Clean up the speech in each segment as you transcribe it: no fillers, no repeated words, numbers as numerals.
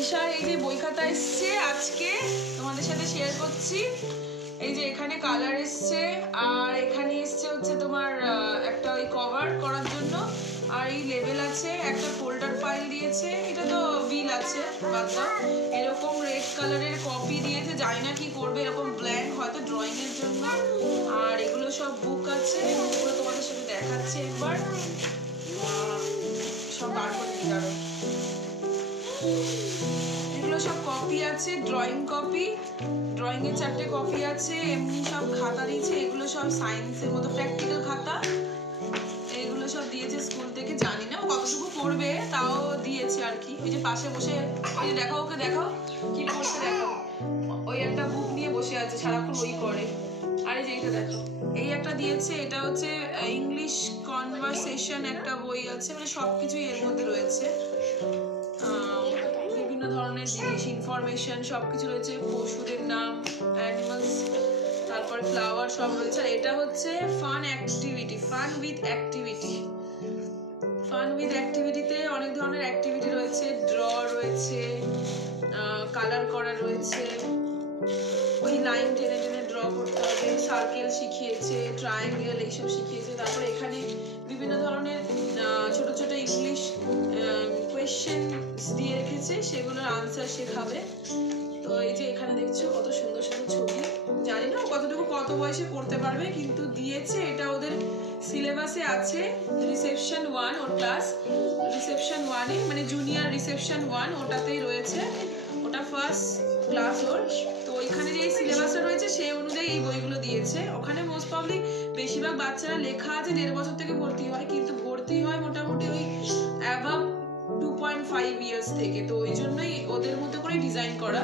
রিশার এই যে বই খাতা এসছে আজকে তোমাদের সাথে শেয়ার করছি। এই যে এখানে কালার এসছে আর এখানে এসছে হচ্ছে তোমার একটা ওই কভার করার জন্য, আর এই লেবেল আছে, একটা ফোল্ডার ফাইল দিয়েছে, এটা তো বিল আছে বাদ দাও। এরকম রেড কালারের কপি দিয়েছে, জানি না কি করবে, এরকম ব্ল্যাঙ্ক হয়তো ড্রয়িং এর জন্য। আর এগুলো সব বুক আছে, বুকগুলো তোমাদের সাথে দেখাচ্ছি একবার। সব বার করে দিই, দাঁড়াও। এগুলো সব কপি আছে, ড্রয়িং কপি, ড্রয়িং এর 4টে কপি আছে। এমনি সব খাতা দিয়েছে, এগুলো সব সায়েন্সের মতো প্র্যাকটিক্যাল খাতা। এগুলো সব দিয়েছে স্কুল থেকে, জানি না কতটুকু পড়বে, তাও দিয়েছে আর কি। ওই যে পাশে বসে, ওই যে দেখাও, ওকে দেখাও কি পড়ছে, দেখাও। ওই একটা বুক নিয়ে বসে আছে, সারাক্ষণ ওই করে। আর এই যে এইটা দেখো, এই একটা দিয়েছে, এটা হচ্ছে ইংলিশ কনভারসেশন একটা বই আছে, মানে সবকিছুই এর মধ্যে রয়েছে। বিভিন্ন ধরনের জিনিস, ইনফরমেশন সবকিছু রয়েছে, পশুদের নাম, অ্যানিমালস, তারপর ফ্লাওয়ার সব রয়েছে। আর এটা হচ্ছে fun activity, fun with activity. Fun with অ্যাক্টিভিটিতে অনেক ধরনের অ্যাক্টিভিটি রয়েছে, ড্র রয়েছে, কালার করা রয়েছে, ওই লাইন টেনে টেনে ড্র করতে হবে, সার্কেল শিখিয়েছে, ট্রায়াঙ্গেল এইসব শিখিয়েছে। তারপরে এখানে বিভিন্ন ধরনের ছোট ছোট ইংলিশ কোয়েশ্চেন দিয়ে রেখেছে, সেগুলোর আনসার শেখাবে। তো এই যে এখানে দেখছো কত সুন্দর সুন্দর ছবি, জানি না কতটুকু কত বয়সে পড়তে পারবে, কিন্তু দিয়েছে। এটা ওদের সিলেবাসে আছে, রিসেপশন 1 ওর ক্লাস, রিসেপশন 1-এ মানে জুনিয়র রিসেপশন 1 ওটাতেই রয়েছে, ওটা ফার্স্ট ক্লাস ওর। তো ওইখানে যে সিলেবাসটা রয়েছে সেই অনুযায়ী এই বইগুলো দিয়েছে। ওখানে মোস্ট প্রবলি বেশিরভাগ বাচ্চারা লেখা আছে 1.5 বছর থেকে ভর্তি হয়, কিন্তু ভর্তি হয় মোটামুটি ওই অ্যাবাভ 2.5 ইয়ার্স থেকে। তো ওই জন্যই ওদের মতো করে ডিজাইন করা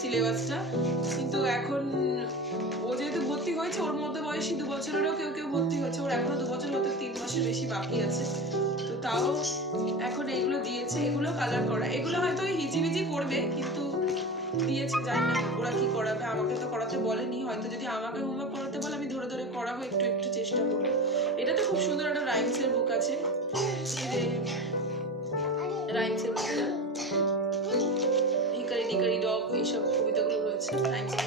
সিলেবাসটা। কিন্তু এখন ও যেহেতু ভর্তি হয়েছে, ওর মধ্যে বয়সী 2 বছরেরও কেউ কেউ ভর্তি হচ্ছে, ওর এখনো 2 বছর হতে 3 মাসের বেশি বাকি আছে। তো তাও এখন এইগুলো দিয়েছে, এগুলো কালার করা, এগুলো হয়তো হিজিবিজি করবে, কিন্তু দিয়েছে, জানি না ওরা কি করাবে। আমাকে তো করাতে বলেনি, হয়তো যদি আমাকে হোমওয়ার্ক করাতে বলে আমি ধরে ধরে করাবো, একটু একটু চেষ্টা করবো। এটা তো খুব সুন্দর একটা রাইমসের বুক আছে, রাইমসের বুকটা, হিকারি ডিকারি ডগ, এইসব কবিতাগুলো রয়েছে রাইমসের।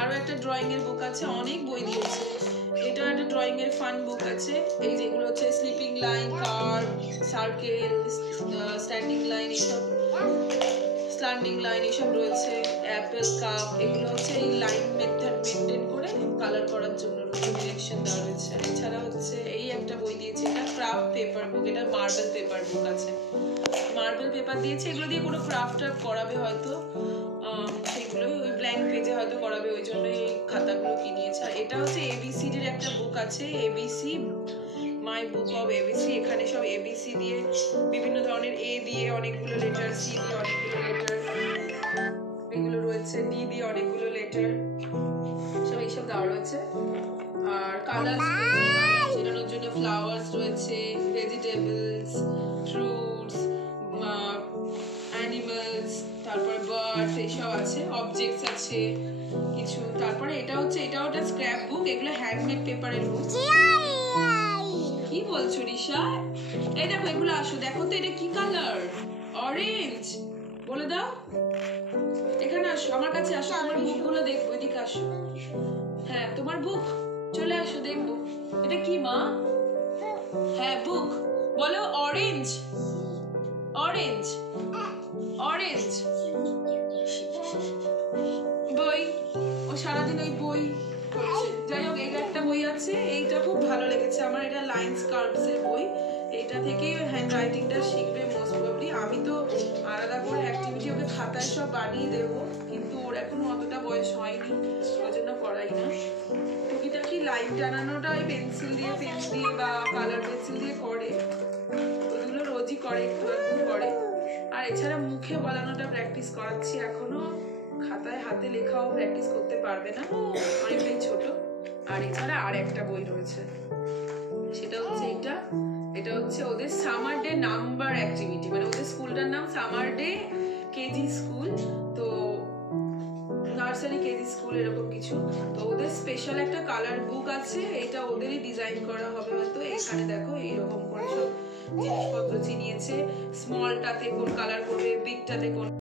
আরও একটা ড্রয়িং এর বুক আছে, অনেক বই দিয়েছে। এটা একটা ড্রয়িং এর ফান বুক আছে। এই যেগুলো হচ্ছে sleeping line, curve, circle, standing line, এইসব স্ল্যান্ডিং লাইন এইসব রয়েছে, অ্যাপেল কাপ, এগুলো হচ্ছে এই লাইন মেথড মেনটেন করে কালার করার জন্য ডিরেকশন দেওয়া রয়েছে। এছাড়া হচ্ছে এই একটা বই দিয়েছে, এটা ক্রাফট পেপার বুক, এটা মার্বেল পেপার বুক আছে, মার্বেল পেপার দিয়েছে। এগুলো দিয়ে কোনো ক্রাফট করাবে হয়তো, সেগুলোই ওই ব্ল্যাঙ্ক পেজে হয়তো করাবে, ওই জন্য এই খাতাগুলো কিনিয়েছে। আর এটা হচ্ছে এবিসিডির একটা বুক আছে, ABC my book of ABC. এখানে সব এবিসি দিয়ে বিভিন্ন ধরনের, এ দিয়ে অনেকগুলো লেটার, সি দিয়ে অনেকগুলো লেটার, এগুলো রয়েছে, ডি দিয়ে অনেকগুলো লেটার, সব এইসব দেওয়া রয়েছে। আর কালার শেখানোর জন্য ফ্লাওয়ার্স রয়েছে, ভেজিটেবলস, ফ্রুটস, অ্যানিমালস, তারপর বার্ডস, এইসব আছে, অবজেক্টস আছে কিছু। তারপরে এটা হচ্ছে, এটা ওটা স্ক্র্যাপ বুক, এগুলো হ্যান্ডমেড পেপারের বুক। কি বলছো রিশা? এই দেখো, এগুলো আসো, দেখো তো এটা কি কালার, অরেঞ্জ, বলে দাও। এখানে আসো, আমার কাছে আসো, আমার বুকগুলো দেখবো, এদিকে আসো। হ্যাঁ, তোমার বুক, চলে আসো, দেখবো। এটা কি মা? হ্যাঁ, বুক, বলো অরেঞ্জ, অরেঞ্জ, অরেঞ্জ। বই, ও সারাদিন ওই বই করছে। যাই হোক, এই একটা বই আছে, এইটা খুব ভালো লেগেছে আমার, এটা লাইন্স কার্ভস এর বই। এইটা থেকে হ্যান্ড রাইটিংটা শিখবে মোস্ট প্রবাবলি। আমি তো আলাদা করে অ্যাক্টিভিটি ওকে খাতায় সব বানিয়ে দেবো, কিন্তু ওর এখনো অতটা বয়স হয়নি, ওই জন্য করাই না। টুকিটাকি লাইন টানানোটা ওই পেন্সিল দিয়ে, পেন দিয়ে বা কালার পেন্সিল দিয়ে করে, ওইগুলো রোজই করে, একটু একটু করে। আর এছাড়া মুখে বলানোটা প্র্যাকটিস করাচ্ছি এখনো, খাতায় হাতে লেখাও প্র্যাকটিস করতে পারবে না, অনেকটাই ছোট। আর এছাড়া আর একটা বই রয়েছে, সেটা হচ্ছে এটা, এটা হচ্ছে ওদের সামার ডে নাম্বার অ্যাক্টিভিটি, মানে ওদের স্কুলটার নাম সামার ডে কেজি স্কুল, তো নার্সারি কেজি স্কুল এরকম কিছু। তো ওদের স্পেশাল একটা কালার বুক আছে, এটা ওদেরই ডিজাইন করা হবে হয়তো। এখানে দেখো এইরকম করে সব জিনিসপত্র চিনিয়েছে, স্মলটাতে কোন কালার করবে, বিগটাতে কোন